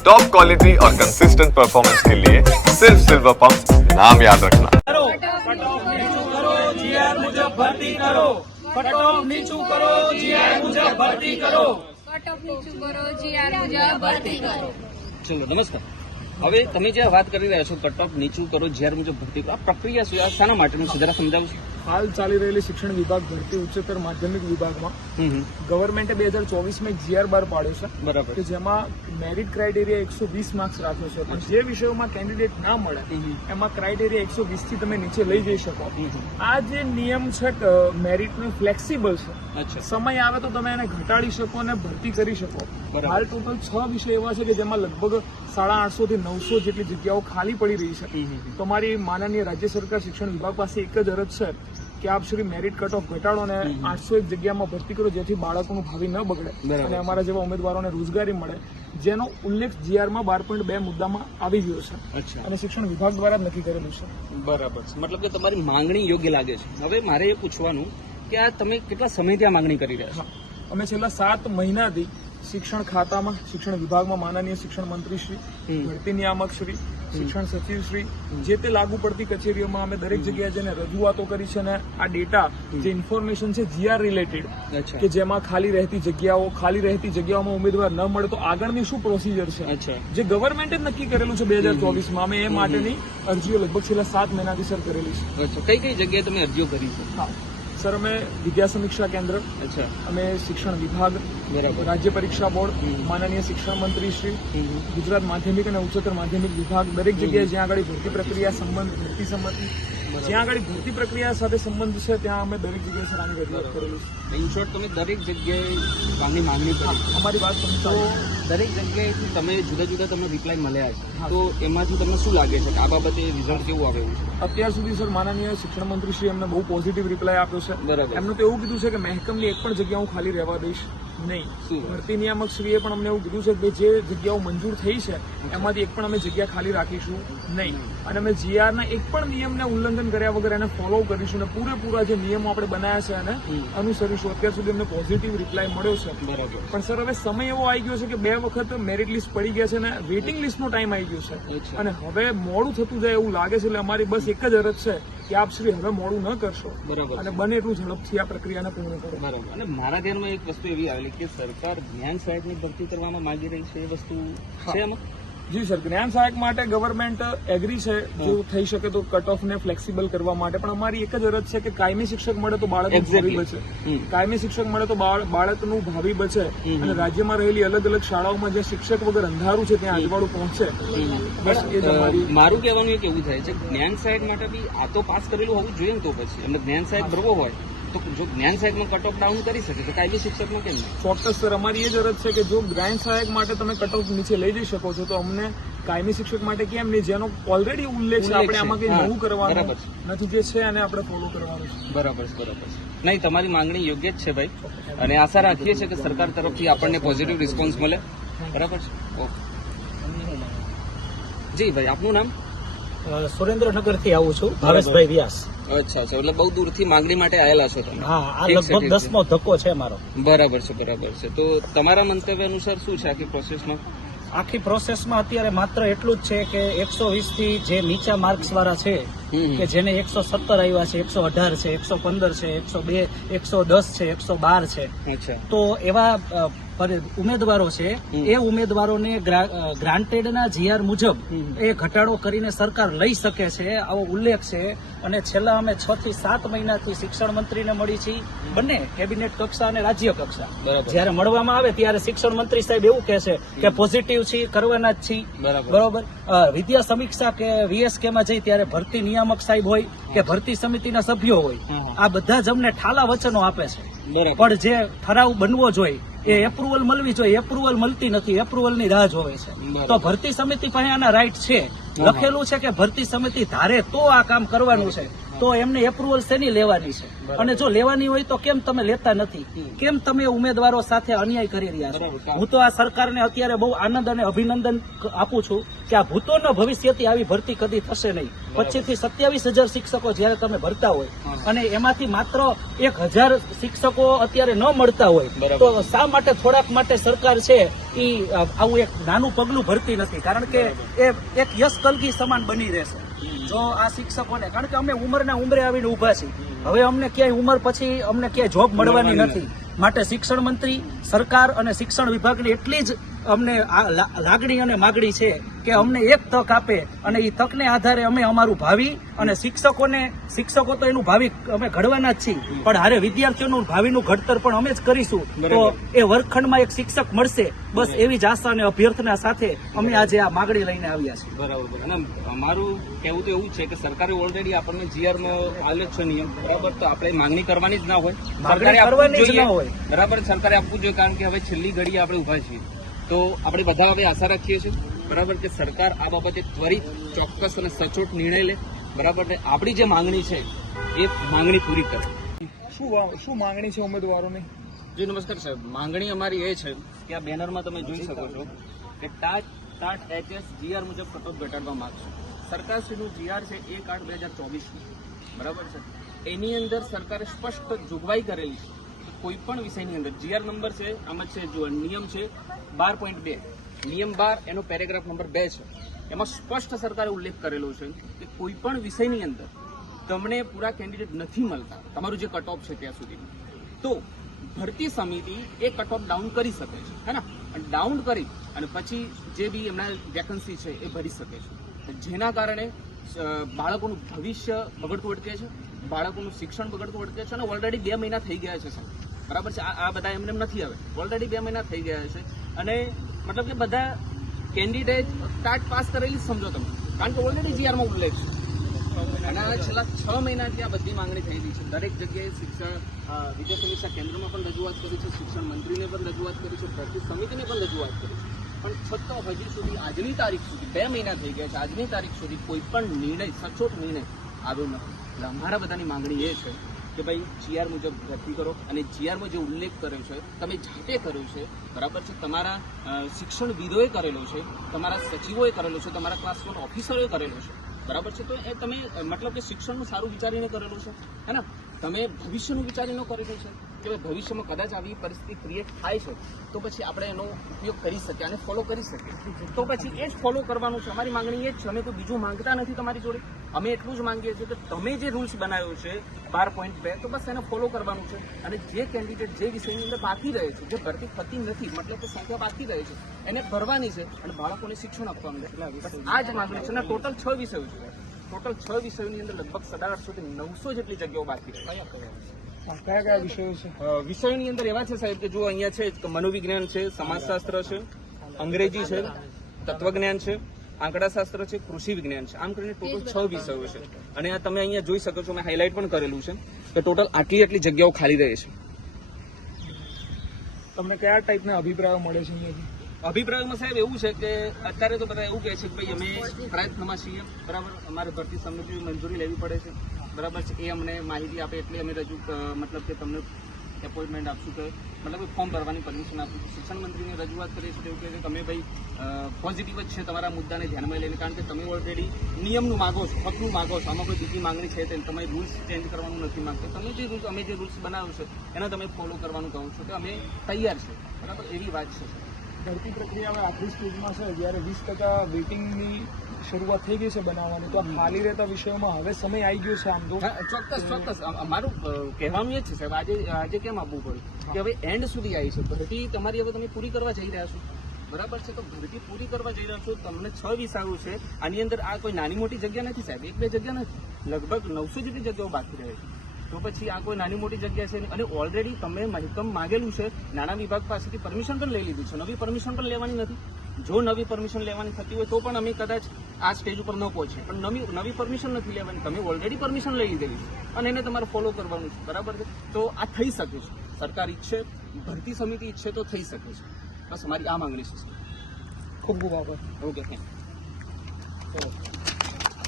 Top quality और consistent performance के लिए सिर्फ सिल्वर पंप नाम याद रखना કરો કટ ઓફ નીચું કરો જીઆર મુજબ ભરતી કરો કટ ઓફ નીચું કરો જીઆર મુજબ ભરતી કરો કટ ઓફ નીચું કરો જીઆર મુજબ ભરતી કરો ચલો નમસ્કાર હવે તમે જે વાત કરી રહ્યા છો કટ ઓફ નીચું કરો જ્યાર મુજબ ભરતી કરો આ પ્રક્રિયા શું છે? આ શાના માટેનું છે જરા સમજાવશો હાલ ચાલી રહેલી શિક્ષણ વિભાગ ભરતી ઉચ્ચતર માધ્યમિક વિભાગમાં. ગવર્મેન્ટે બે હજાર ચોવીસમાં એક જીઆર બાર પાડ્યો છે બરાબર. કે જેમાં મેરિટ ક્રાઇટેરિયા એકસો વીસ માર્ક્સ રાખ્યો છે. પણ જે વિષયોમાં કેન્ડિડેટ ના મળે એમાં ક્રાઇટેરિયા એકસો વીસથી તમે નીચે લઈ જઈ શકો. આ જે નિયમ છે મેરિટનો ફ્લેક્સિબલ છે. અચ્છા. સમય આવે તો તમે એને ઘટાડી શકો અને ભરતી કરી શકો. હાલ ટોટલ છ વિષય એવા છે કે જેમાં લગભગ સાડા આઠસો થી નવસો જેટલી જગ્યાઓ ખાલી પડી રહી છે. તો મારી માનનીય રાજ્ય સરકાર શિક્ષણ વિભાગ પાસે એક જ અરજ છે કે આપ શ્રી મેરિટ કટ ઓફ ઘટાડો અને આઠસો એક જગ્યામાં ભરતી કરો જેથી બાળકોનું ભાવિ ન બગડે. અને અમારા જેવા ઉમેદવારોને રોજગારી મળે જેનો ઉલ્લેખ જીઆરમાં બાર પોઈન્ટ બે મુદ્દામાં આવી ગયો છે. અને શિક્ષણ વિભાગ દ્વારા જ નક્કી કરેલું છે. બરાબર છે. મતલબ કે તમારી માંગણી યોગ્ય લાગે છે. હવે મારે એ પૂછવાનું કે આ તમે કેટલા સમયથી આ માંગણી કરી રહ્યા છો. અમે છેલ્લા સાત મહિનાથી શિક્ષણ ખાતામાં શિક્ષણ વિભાગમાં માનનીય શિક્ષણ મંત્રી શ્રી ભરતી નિયામક શ્રી શિક્ષણ સચિવ શ્રી જે તે લાગુ પડતી કચેરીઓમાં અમે દરેક જગ્યાએ જઈને રજૂઆતો કરી છે અને આ ડેટા જે ઇન્ફોર્મેશન છે જીઆર રિલેટેડ કે જેમાં ખાલી રહેતી જગ્યાઓ ખાલી રહેતી જગ્યાઓમાં ઉમેદવાર ન મળે તો આગળની શું પ્રોસિજર છે? જે ગવર્મેન્ટે જ નક્કી કરેલું છે બે હજાર ચોવીસમાં. અમે એ માટેની અરજીઓ લગભગ છેલ્લા સાત મહિનાથી સર કરેલી છે. કઈ કઈ જગ્યાએ તમે અરજીઓ કરી છે? સર અમે વિદ્યા સમીક્ષા કેન્દ્ર અચ્છા. અમે શિક્ષણ વિભાગ બરાબર. રાજ્ય પરીક્ષા બોર્ડ. માનનીય શિક્ષણ મંત્રી શ્રી. ગુજરાત માધ્યમિક અને ઉચ્ચતર માધ્યમિક વિભાગ દરેક જગ્યાએ જ્યાં આગળ ભરતી પ્રક્રિયા સંબંધ ભરતી સંબંધી જ્યાં આગળ ભરતી પ્રક્રિયા સાથે સંબંધ છે ત્યાં અમે દરેક જગ્યાએ સર આની રજૂઆત કરેલી છે. ઇન શોર્ટ તમે દરેક જગ્યાએ કામની માંગણી કરી. અમારી વાત તો દરેક જગ્યાએથી તમે જુદા જુદા તમને રિપ્લાય મળ્યા છે. તો એમાંથી તમને શું લાગે છે કે આ બાબતે રિઝલ્ટ કેવું આવે છે? અત્યાર સુધી સર માનનીય શિક્ષણ મંત્રી શ્રી અમને બહુ પોઝિટિવ રિપ્લાય આપ્યો છે. એમનું તો એવું કીધું છે કે મહેકમની એક પણ જગ્યા હું ખાલી રહેવા દઈશ નહીં. ભરતી નિયામક શ્રીએ પણ અમને એવું કીધું છે કે જે જગ્યાઓ મંજૂર થઈ છે એમાંથી એક પણ અમે જગ્યા ખાલી રાખીશું નહીં. અને અમે જીઆરના એક પણ નિયમને ઉલ્લંઘન કર્યા વગર એને ફોલો કરીશું અને પૂરેપૂરા જે નિયમો આપણે બનાવ્યા છે એને અનુસરીશું. અત્યાર સુધી અમને પોઝિટિવ રિપ્લાય મળ્યો છે. પણ સર હવે સમય એવો આવી ગયો છે કે બે વખત મેરિટ લિસ્ટ પડી ગયા છે અને વેઇટિંગ લિસ્ટનો ટાઈમ આવી ગયો છે. અને હવે મોડું થતું જાય એવું લાગે છે એટલે અમારી બસ એક જ અરજ છે કે આપ શ્રી હવે મોડું ન કરશો. બરાબર અને બને એટલું ઝડપથી આ પ્રક્રિયાને પૂર્ણ કરો. બરાબર. અને મારા ધ્યાનમાં એક વસ્તુ એવી આવેલી કે સરકાર જ્ઞાન સાહેબની ભરતી કરવામાં માંગી રહી છે એ વસ્તુ છે એમાં? જી સર જ્ઞાન સહાયક માટે ગવર્મેન્ટ એગ્રી છે. જો થઈ શકે તો કટ ઓફ ને ફ્લેક્સિબલ કરવા માટે. પણ અમારી એક જ અરજ છે કે કાયમી શિક્ષક મળે તો બાળક ભાવિ બચે. કાયમી શિક્ષક મળે તો બાળ- બાળકનું ભાવિ બચે. અને રાજ્યમાં રહેલી અલગ અલગ શાળાઓમાં જે શિક્ષક વગર અંધારું છે ત્યાં અજવાળું પહોંચે બસ એ મારું કહેવાનું એક એવું થાય છે જ્ઞાન સહાયક માટે બી આ તો પાસ કરેલું હોવું જોઈએ ને તો પછી. એમને જ્ઞાન સાહેબ ભરવો હોય. તો જો જ્ઞાન સાહેબમાં કટ ઓફ ડાઉન કરી શકે તો કાયમી શિક્ષકમાં કેમ ચોક્કસ સર. અમારી એ જ અરજ છે કે જો જ્ઞાન સહાયક માટે તમે કટ ઓફ નીચે લઈ જઈ શકો છો તો અમને કાયમી શિક્ષક માટે કેમ નહીં? જેનો ઓલરેડી ઉલ્લેખ છે આપણે આમાં કંઈ નવું કરવાનું નથી જે છે એને આપણે ફોલો કરવાનું છે. બરાબર છે બરાબર છે. નહીં તમારી માંગણી યોગ્ય જ છે ભાઈ. અને આશા રાખીએ છીએ કે સરકાર તરફથી આપણને પોઝિટિવ રિસ્પોન્સ મળે. બરાબર છે? ઓકે. જી ભાઈ આપનું નામ? અ, સુરેન્દ્રનગરથી આવું છું ભાવેશભાઈ વ્યાસ. અચ્છા અચ્છા એટલે બહુ દૂરથી માંગણી માટે આવેલા છો તમે. હા આ લગભગ દસમો ધક્કો છે મારો. બરાબર છે બરાબર છે. તો તમારા મંતવ્ય અનુસાર શું છે આખી પ્રોસેસમાં આખી પ્રોસેસમાં અત્યારે માત્ર એટલું જ છે કે એકસો વીસથી જે નીચા માર્ક્સ વાળા છે. કે જેને એકસો સત્તર આવ્યા છે એકસો અઢાર છે એકસો પંદર છે એકસો બે એકસો દસ છે એકસો બાર છે. તો એવા ઉમેદવારો છે એ ઉમેદવારોને ગ્રાન્ટેડના જીઆર મુજબ એ ઘટાડો કરીને સરકાર લઈ શકે છે આવો ઉલ્લેખ છે. અને છેલ્લા અમે છ થી સાત મહિનાથી શિક્ષણ મંત્રીને મળી છીએ. બંને કેબિનેટ કક્ષા અને રાજ્ય કક્ષા. જયારે મળવામાં આવે ત્યારે શિક્ષણ મંત્રી સાહેબ એવું કહે છે કે પોઝિટિવ છીએ કરવાના જ છીએ. બરાબર. બરોબર? વિદ્યા સમીક્ષા કે વીએસકે માં જઈ ત્યારે ભરતી નિયામક સાહેબ હોય કે ભરતી સમિતિના સભ્યો હોય. આ બધા જ અમને ઠાલા વચનો આપે છે. પણ જે ઠરાવ બનવો જોઈએ એ એપ્રુવલ મળવી જોઈએ એપ્રુવલ મળતી નથી એપ્રુવલની રાહ જોવે છે. તો ભરતી સમિતિ પાસે આના રાઈટ છે. લખેલું છે કે ભરતી સમિતિ ધારે તો આ કામ કરવાનું છે. તો એમને એપ્રુવલ શેની લેવાની છે? અને જો લેવાની હોય તો કેમ તમે લેતા નથી? કેમ તમે ઉમેદવારો સાથે અન્યાય કરી રહ્યા છો? હું તો આ સરકારને અત્યારે બહુ આનંદ અને અભિનંદન આપું છું કે આ ભૂતોનો ભવિષ્યથી આવી ભરતી કદી થશે નહીં. પચીસથી સત્યાવીસ હજાર શિક્ષકો જ્યારે તમે ભરતા હોય અને એમાંથી માત્ર એક હજાર શિક્ષકો અત્યારે ન મળતા હોય તો શા માટે થોડાક માટે સરકાર છે એ આવું એક નાનું પગલું ભરતી નથી? કારણ કે એ એક યશ કલગી સમાન બની રહેશે. જો આ શિક્ષકોને કારણ કે અમે ઉંમરના ઉંમરે આવીને ઊભા છીએ. હવે અમને ક્યાંય ઉંમર પછી અમને ક્યાંય જોબ મળવાની નથી. માટે શિક્ષણ મંત્રી સરકાર અને શિક્ષણ વિભાગની એટલી જ અમને લાગણી અને માગણી છે કે અમને એક તક આપે અને એ તકને આધારે અમે અમારું ભાવિ અને શિક્ષકોને શિક્ષકો તો એનું ભાવિ અમે ઘડવાના જ છીએ પણ હારે વિદ્યાર્થીઓનું ભાવિનું ઘડતર પણ અમે જ કરીશું. તો એ વર્ગખંડમાં એક શિક્ષક મળશે. બસ એવી જ આશા અને અભ્યર્થના સાથે અમે આજે આ માગણી લઈને આવ્યા છીએ. બરાબર અને અમારું કહેવું તો એવું છે કે સરકારે ઓલરેડી આપણને જીઆર નો આલ્યો છે નિયમ. બરાબર તો આપણે માંગણી કરવાની જ ના હોય. માગણી કરવાની જ ના હોય. બરાબર સરકારે આપવું જોઈએ કારણ કે હવે છેલ્લી ઘડીએ આપણે ઊભા છીએ. તો આપણે બધા હવે આશા રાખીએ છીએ બરાબર કે સરકાર આ બાબતે ત્વરિત ચોક્કસ અને સચોટ નિર્ણય લે. બરાબર ને આપણી જે માંગણી છે એ માંગણી પૂરી કરે. શું શું માંગણી છે ઉમેદવારોની? જી નમસ્કાર સાહેબ. માંગણી અમારી એ છે કે આ બેનરમાં તમે જોઈ શકો છો કે ટાટ ટાટ એચએસ જીઆર મુજબ કટઓફ ઘટાડવા માંગશે. સરકારશ્રીનું જીઆર છે એક આઠ બે હજાર ચોવીસનું. બરાબર છે? એની અંદર સરકારે સ્પષ્ટ જોગવાઈ કરેલી છે. કોઈ પણ વિષયની અંદર જીઆર નંબર છે, આમાં છે જો નિયમ છે, બાર પોઈન્ટ બે. નિયમ બાર, એનો પેરેગ્રાફ નંબર બે છે. એમાં સ્પષ્ટ સરકારે ઉલ્લેખ કરેલો છે કે કોઈ પણ વિષયની અંદર તમને પૂરા કેન્ડિડેટ નથી મળતા. તમારું જે કટ ઓફ છે ત્યાં સુધી તો ભરતી સમિતિ એ કટ ઓફ ડાઉન કરી શકે છે, હે ને? અને ડાઉન કરી અને પછી જે બી એમના વેકન્સી છે એ ભરી શકે છે. જેના કારણે બાળકોનું ભવિષ્ય બગડતું અટકે છે, બાળકોનું શિક્ષણ બગડતું અટકે છે અને ઓલરેડી બે મહિના થઈ ગયા છે, સાહેબ. બરાબર છે? આ બધા એમને નથી આવે ઓલરેડી બે મહિના થઈ ગયા છે. અને મતલબ કે બધા કેન્ડિડેટ કાર્ડ પાસ કરેલી સમજો તમે. કારણ કે ઓલરેડી જીઆરમાં ઉલ્લેખ છે. અને છેલ્લા છ મહિનાથી આ બધી માંગણી રહી છે. દરેક જગ્યાએ શિક્ષણ વિદ્યા સમીક્ષા કેન્દ્રમાં પણ રજૂઆત કરી છે. શિક્ષણ મંત્રીને પણ રજૂઆત કરી છે. પ્રતિ સમિતિને પણ રજૂઆત કરી છે. પણ છતાં હજી સુધી, આજની તારીખ સુધી, બે મહિના થઈ ગયા છે. આજની તારીખ સુધી કોઈ પણ નિર્ણય, સચોટ નિર્ણય આવ્યો નથી. એટલે અમારા બધાની માંગણી એ છે કે ભાઈ જીઆર મુજબ ભરતી કરો અને જીઆરમાં જે ઉલ્લેખ કર્યો છે, તમે જાતે કર્યો છે, બરાબર છે? તમારા શિક્ષણવિદોએ કરેલો છે, તમારા સચિવોએ કરેલો છે, તમારા ક્લાસ વન ઓફિસરોએ કરેલો છે, બરાબર છે? તો એ તમે, મતલબ કે શિક્ષણનું સારું વિચારીને કરેલું છે, હે ને? તમે ભવિષ્યનું વિચારીને કરેલું છે? કે ભવિષ્યમાં કદાચ આવી પરિસ્થિતિ ક્રિએટ થાય છે, તો પછી આપણે એનો ઉપયોગ કરી શકીએ અને ફોલો કરી શકીએ. તો પછી એ જ ફોલો કરવાનું છે. અમારી માંગણી એ જ છે. અમે કોઈ બીજું માંગતા નથી તમારી જોડે. અમે એટલું જ માંગીએ છીએ કે તમે જે રૂલ્સ બનાવ્યો છે, બાર પોઈન્ટ બે, તો બસ એને ફોલો કરવાનું છે. અને જે કેન્ડિડેટ જે વિષયની અંદર બાકી રહે છે, જે ભરતી થતી નથી, મતલબ કે સંખ્યા બાકી રહે છે, એને ભરવાની છે અને બાળકોને શિક્ષણ આપવાનું છે. આ જ માંગણી છે. અને ટોટલ છ વિષયો છે. ટોટલ છ વિષયોની અંદર લગભગ સાડા આઠસોથી નવસો જેટલી જગ્યાઓ બાકી કયા કયા કયા કયા વિષયો છે? વિષયોની અંદર એવા છે સાહેબ કે જો અહીંયા છે મનોવિજ્ઞાન છે સમાજશાસ્ત્ર છે અંગ્રેજી છે તત્વજ્ઞાન છે આંકડાશાસ્ત્ર છે કૃષિ વિજ્ઞાન છે. આમ કરીને ટોટલ છ વિષયો છે. અને આ તમે અહીંયા જોઈ શકો છો મેં હાઇલાઇટ પણ કરેલું છે કે ટોટલ આટલી આટલી જગ્યાઓ ખાલી રહે છે. તમને કયા ટાઈપના અભિપ્રાયો મળે છે અહીંયાથી? અભિપ્રાયમાં સાહેબ એવું છે કે અત્યારે તો બધા એવું કહે છે કે ભાઈ અમે પ્રયત્નમાં છીએ. બરાબર? અમારે ભરતી સમિતિ મંજૂરી લેવી પડે છે. બરાબર છે? એ અમને માહિતી આપે એટલે અમે રજૂ મતલબ કે તમને એપોઇન્ટમેન્ટ આપશું કે મતલબ ફોર્મ ભરવાની પરમિશન આપશું. શિક્ષણ મંત્રીને રજૂઆત કરીએ છીએ તો એવું કહે છે કે અમે ભાઈ પોઝિટિવ જ છે તમારા મુદ્દાને ધ્યાનમાં લઈને. કારણ કે તમે ઓલરેડી નિયમનું માગો છો, હકનું માગો છો. આમાં કોઈ બીજી માંગણી છે તેમ તમે રૂલ્સ ચેન્જ કરવાનું નથી માગતો. તમે જે રૂલ્સ અમે જે રૂલ્સ બનાવ્યો છે, એના તમે ફોલો કરવાનું કહો છો કે અમે તૈયાર છે બરાબર? એવી વાત છે. ભરતી પ્રક્રિયા હવે આખરી સ્ટેજમાં છે. જ્યારે વીસ ટકા વેઇટિંગની શરૂઆત થઈ ગઈ છે બનાવવાની તો ખાલી રહેતા વિષયોમાં હવે સમય આવી ગયો છે આમ તો. ચોક્કસ ચોક્કસ. અમારું કહેવાનું એ જ છે સાહેબ. આજે આજે કેમ આપવું પડ્યું કે હવે એન્ડ સુધી આવી છે. ભરતી તમારી હવે તમે પૂરી કરવા જઈ રહ્યા છો. બરાબર છે? તો ભરતી પૂરી કરવા જઈ રહ્યા છો. તમને છ વિસારું છે. આની અંદર આ કોઈ નાની મોટી જગ્યા નથી સાહેબ. એક બે જગ્યા નથી. લગભગ નવસો જેટલી જગ્યાઓ બાકી રહે છે. તો પછી આ કોઈ નાની મોટી જગ્યા છે. અને ઓલરેડી તમે મહેકમ માગેલું છે નાણાં વિભાગ પાસેથી પરમિશન પણ લઈ લીધું છે. નવી પરમિશન પણ લેવાની નથી. જો નવી પરમિશન લેવાની થતી હોય તો પણ અમે કદાચ આ સ્ટેજ ઉપર ન પહોંચીએ. પણ નવી નવી પરમિશન નથી લેવાની. તમે ઓલરેડી પરમિશન લઈ લીધેલી છે. અને એને તમારે ફોલો કરવાનું છે. બરાબર છે? તો આ થઈ શકે છે. સરકાર ઈચ્છે ભરતી સમિતિ ઈચ્છે તો થઈ શકે છે. બસ અમારી આ માંગણી છે ખૂબ ખૂબ આભાર. ઓકે થેન્ક ચલો.